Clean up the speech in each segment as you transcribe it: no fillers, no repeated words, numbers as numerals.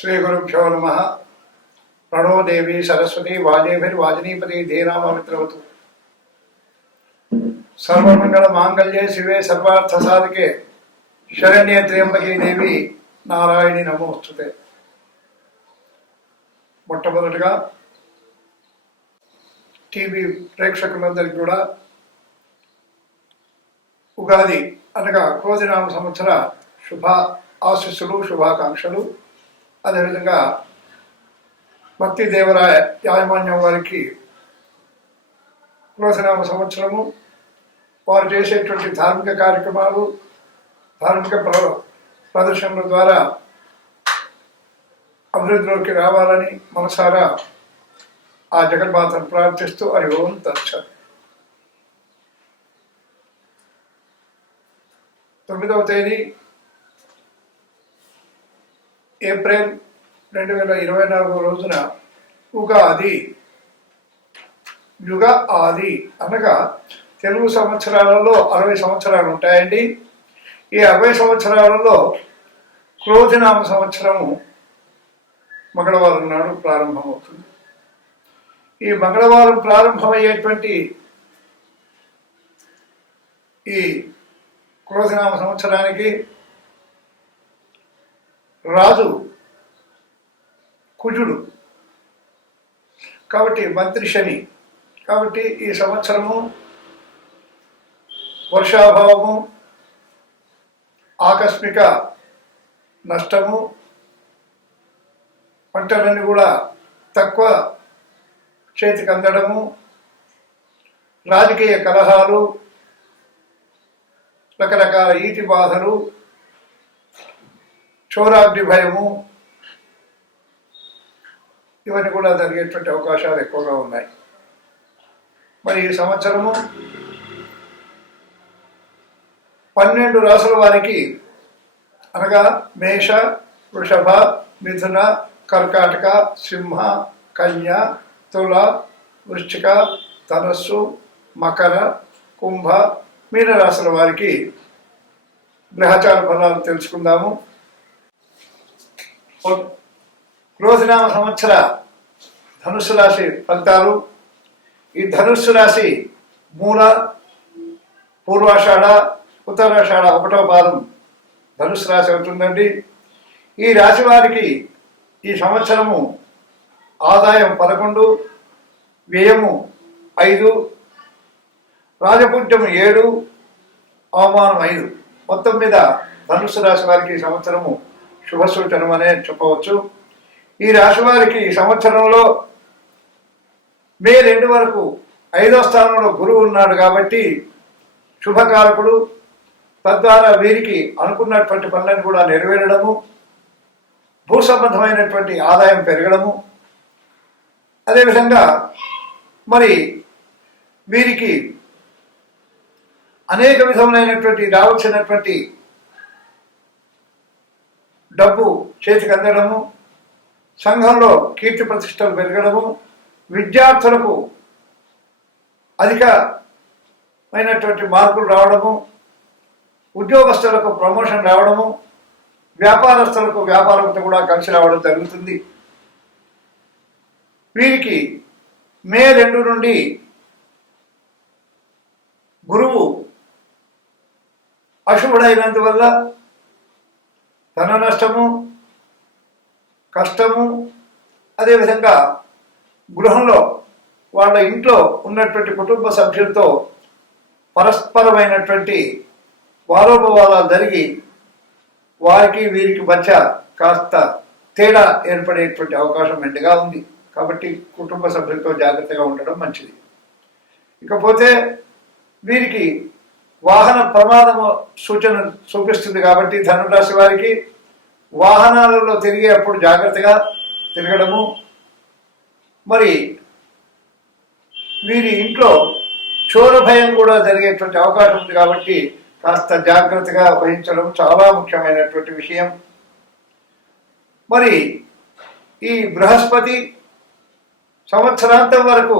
श्रीगुरुभ्यो नमः। प्रणो देवी सरस्वती वाजेभिर्वाजनीपति धीराममित्रवतु। सर्वमंगल मांगल्ये शिवे सर्वार्थ साधके शरण्ये त्र्यंबके देवी नारायणी नमोस्तुते। మొట్టమొదటిగా టీవీ ప్రేక్షకులందరికీ కూడా ఉగాది అనగా క్రోధినామ సంవత్సర శుభ ఆశీస్సులు శుభాకాంక్షలు. అదేవిధంగా భక్తి దేవరాయ యాజమాన్యం వారికి క్రోధినామ సంవత్సరము వారు చేసేటువంటి ధార్మిక కార్యక్రమాలు ధార్మిక ప్రదర్శనల ద్వారా అభివృద్ధిలోకి రావాలని మనసారా ఆ జగన్మాతను ప్రార్థిస్తూ హరి ఓం తత్సత్. 9వ తేదీ ఏప్రిల్ 2024 రోజున ఉగాది. యుగ ఆది అనగా తెలుగు సంవత్సరాలలో 60 సంవత్సరాలు ఉంటాయండి. ఈ 60 సంవత్సరాలలో క్రోధినామ సంవత్సరము మంగళవారం నాడు ప్రారంభమవుతుంది. ఈ మంగళవారం ప్రారంభమయ్యేటువంటి ఈ క్రోధినామ సంవత్సరానికి రాజు కుజుడు కాబట్టి మంత్రి శని. కాబట్టి ఈ సంవత్సరము వర్షాభావము, ఆకస్మిక నష్టము, పంటలన్నీ కూడా తక్కువ చేతికి అందడము, రాజకీయ కలహాలు, రకరకాల ఈతి బాధలు, చోరాగ్ని భయము, ఇవన్నీ కూడా జరిగేటువంటి అవకాశాలు ఎక్కువగా ఉన్నాయి. మరి ఈ సంవత్సరము 12 రాసుల వారికి అనగా మేష, వృషభ, మిథున, కర్కాటక, సింహ, కన్య, తుల, వృశ్చిక, ధనస్సు, మకర, కుంభ, మీన రాశుల వారికి గ్రహచార ఫలాలు తెలుసుకుందాము. క్రోధినామ సంవత్సర ధనుస్సు రాశి ఫలితాలు. ఈ ధనుస్సు రాశి మూల, పూర్వాషాఢ, ఉత్తరాషాఢ 1వ పాదం ధనుస్సు రాశి అవుతుందండి. ఈ రాశి వారికి ఈ సంవత్సరము ఆదాయం 11, వ్యయము 5, రాజపూజ్యము 7, అవమానం 5. మొత్తం మీద ధనుస్సు రాశి వారికి ఈ సంవత్సరము శుభ సూచనం అనే చెప్పవచ్చు. ఈ రాశి వారికి ఈ సంవత్సరంలో మే 2 వరకు 5వ స్థానంలో గురువు ఉన్నాడు కాబట్టి శుభకారకుడు. తద్వారా వీరికి అనుకున్నటువంటి పనులను కూడా నెరవేరడము, భూ సంబంధమైనటువంటి ఆదాయం పెరగడము, అదేవిధంగా మరి వీరికి అనేక విధములైనటువంటి రావాల్సినటువంటి డబ్బు చేతికి అందడము, సంఘంలో కీర్తి ప్రతిష్టలు పెరగడము, విద్యార్థులకు అధికమైనటువంటి మార్కులు రావడము, ఉద్యోగస్తులకు ప్రమోషన్ రావడము, వ్యాపారస్తులకు వ్యాపారంతో కూడా కలిసి రావడం జరుగుతుంది. వీరికి మే 2 నుండి గురువు అశుభుడైనందువల్ల ధన నష్టము, కష్టము, అదేవిధంగా గృహంలో వాళ్ళ ఇంట్లో ఉన్నటువంటి కుటుంబ సభ్యులతో పరస్పరమైనటువంటి వారోపవాదాలు జరిగి వారికి వీరికి మధ్య కాస్త తేడా ఏర్పడేటువంటి అవకాశం మెండుగా ఉంది. కాబట్టి కుటుంబ సభ్యులతో జాగ్రత్తగా ఉండడం మంచిది. ఇకపోతే వీరికి వాహన ప్రమాదము సూచన చూపిస్తుంది కాబట్టి ధనురాశి వారికి వాహనాలలో తిరిగేటప్పుడు జాగ్రత్తగా తిరగడము, మరి వీరి ఇంట్లో చోర భయం కూడా జరిగేటువంటి అవకాశం ఉంది కాబట్టి కాస్త జాగ్రత్తగా వహించడం చాలా ముఖ్యమైనటువంటి విషయం. మరి ఈ బృహస్పతి సంవత్సరాంతం వరకు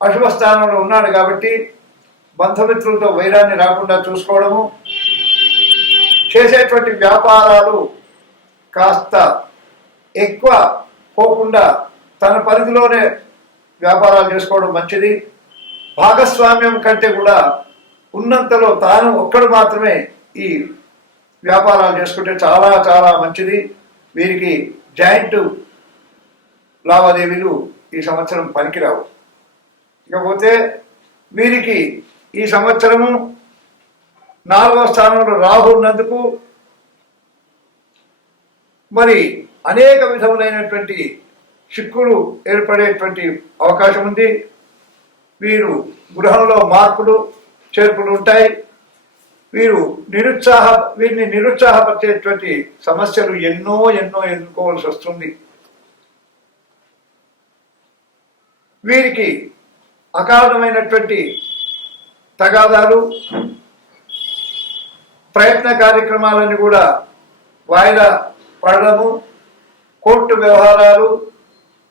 అశుభ స్థానంలో ఉన్నాడు కాబట్టి బంధుమిత్రులతో వైరాన్ని రాకుండా చూసుకోవడము, చేసేటువంటి వ్యాపారాలు కాస్త ఎక్కువ పోకుండా తన పరిధిలోనే వ్యాపారాలు చేసుకోవడం మంచిది. భాగస్వామ్యం కంటే కూడా ఉన్నంతలో తాను ఒక్కడు మాత్రమే ఈ వ్యాపారాలు చేసుకుంటే చాలా చాలా మంచిది. వీరికి జాయింట్ లావాదేవీలు ఈ సంవత్సరం పనికిరావు. ఇకపోతే వీరికి ఈ సంవత్సరము 4వ స్థానంలో రాహు ఉన్నందుకు మరి అనేక విధములైనటువంటి చిక్కులు ఏర్పడేటువంటి అవకాశం ఉంది. వీరు గృహంలో మార్పులు చేర్పులు ఉంటాయి. వీరిని నిరుత్సాహపరిచేటువంటి సమస్యలు ఎన్నో ఎదుర్కోవాల్సి వస్తుంది. వీరికి అకారణమైనటువంటి తగాదాలు, ప్రయత్న కార్యక్రమాలన్నీ కూడా వాయిదా పడడము, కోర్టు వ్యవహారాలు,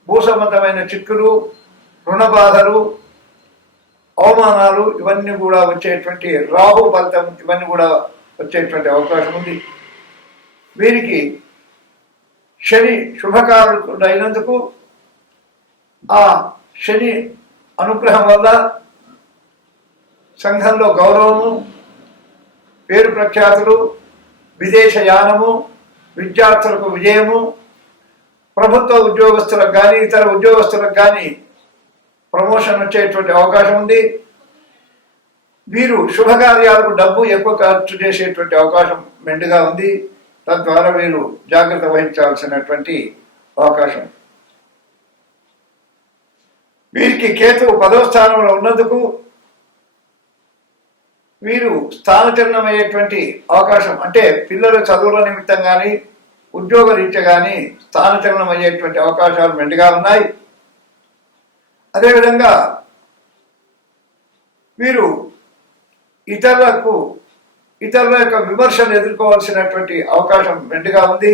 భూ సంబంధమైన చిక్కులు, రుణ బాధలు, అవమానాలు ఇవన్నీ కూడా వచ్చేటువంటి రాహు ఫలితం ఇవన్నీ కూడా వచ్చేటువంటి అవకాశం ఉంది. వీరికి శని శుభకారుడైనందుకు ఆ శని అనుగ్రహం వల్ల సంఘంలో గౌరవము, పేరు ప్రఖ్యాతులు, విదేశయానము, విద్యార్థులకు విజయము, ప్రభుత్వ ఉద్యోగస్తులకు కానీ ఇతర ఉద్యోగస్తులకు కానీ ప్రమోషన్ వచ్చేటువంటి అవకాశం ఉంది. వీరు శుభకార్యాలకు డబ్బు ఎక్కువ ఖర్చు చేసేటువంటి అవకాశం మెండుగా ఉంది. తద్వారా వీరు జాగ్రత్త వహించాల్సినటువంటి అవకాశం. వీరికి కేతువు 10వ స్థానంలో ఉన్నందుకు వీరు స్థానచలనం అయ్యేటువంటి అవకాశం, అంటే పిల్లల చదువుల నిమిత్తం కానీ ఉద్యోగ రీత్యా కానీ స్థానచలనం అయ్యేటువంటి అవకాశాలు మెండుగా ఉన్నాయి. అదేవిధంగా వీరు ఇతరుల యొక్క విమర్శలు ఎదుర్కోవాల్సినటువంటి అవకాశం మెండుగా ఉంది.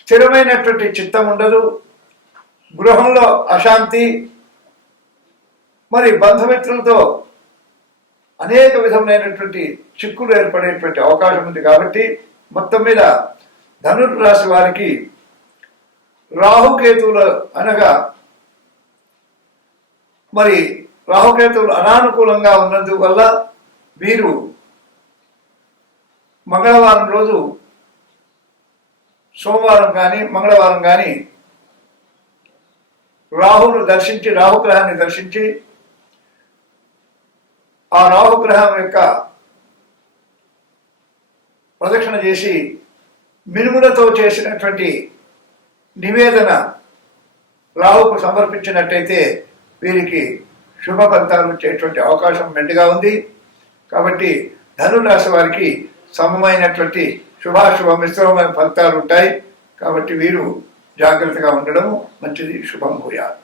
స్థిరమైనటువంటి చిత్తం ఉండదు. గృహంలో అశాంతి, మరి బంధుమిత్రులతో అనేక విధమైనటువంటి చిక్కులు ఏర్పడేటువంటి అవకాశం ఉంది. కాబట్టి మొత్తం మీద ధనుర్రాశి వారికి రాహుకేతువులు అనగా మరి రాహుకేతువులు అనానుకూలంగా ఉన్నందువల్ల వీరు మంగళవారం రోజు, సోమవారం కానీ మంగళవారం కానీ రాహుగ్రహాన్ని దర్శించి ఆ రాహుగ్రహం యొక్క ప్రదక్షిణ చేసి మినుములతో చేసినటువంటి నివేదన రాహుకు సమర్పించినట్టయితే వీరికి శుభ ఫలితాలు వచ్చేటువంటి అవకాశం మెండుగా ఉంది. కాబట్టి ధనురాశి వారికి సమమైనటువంటి శుభాశుభ మిశ్రమమైన ఫలితాలు ఉంటాయి. కాబట్టి వీరు జాగ్రత్తగా ఉండడం మంచిది. శుభం భూయాత్.